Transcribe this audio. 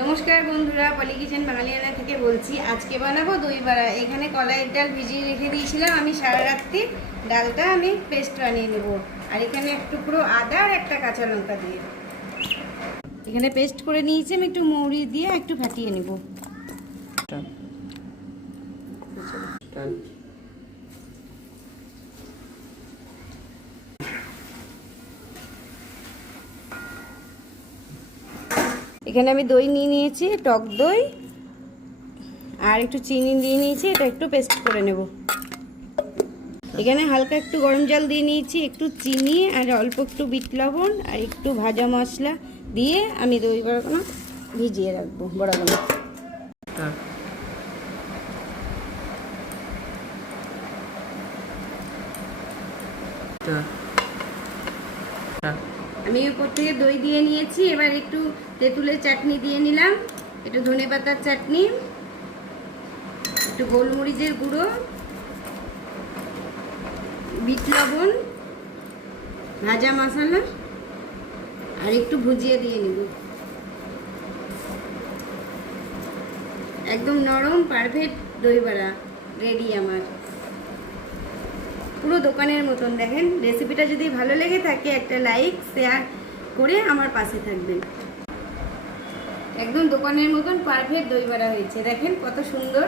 নমস্কার বন্ধুরা, পলি কিচেন বাঙালিয়ানা থেকে বলছি। আজকে বানাবো দই বড়া। এখানে কলাইয়ের ডাল ভিজিয়ে রেখে দিয়েছিলাম আমি সারা রাত্রি। ডালটা আমি পেস্ট বানিয়ে নেব। আর এখানে এক টুকরো আদা আর একটা কাঁচা লঙ্কা দিয়ে এখানে পেস্ট করে নিয়েছি। আমি একটু মৌরি দিয়ে একটু ফাটিয়ে নেব। এখানে আমি দই নিয়ে নিয়েছি, টক দই, আর একটু চিনি দিয়ে নিয়েছি। এটা একটু পেস্ট করে নেব। এখানে হালকা একটু গরম জল দিয়ে নিয়েছি, একটু চিনি আর অল্প একটু বিট লবণ আর একটু ভাজা মশলা দিয়ে আমি দই বড়াগুলো ভিজিয়ে রাখবো। বড়াগুলো আমি উপর থেকে দই দিয়ে নিয়েছি। এবার একটু তেঁতুলের চাটনি দিয়ে নিলাম, একটু ধনেপাতার চাটনি, একটু গোলমরিচের গুঁড়ো, বিট লবণ, ভাজা মশলা আর একটু ভুজিয়ে দিয়ে নেব। একদম নরম পারফেক্ট দই বড়া রেডি আমার, পুরো দোকানের মতন। দেখেন, রেসিপিটা যদি ভালো লেগে থাকে একটা লাইক শেয়ার করে আমার পাশে থাকবেন। একদম দোকানের মতন পারফেক্ট দই বড়া হয়েছে। দেখেন কত সুন্দর।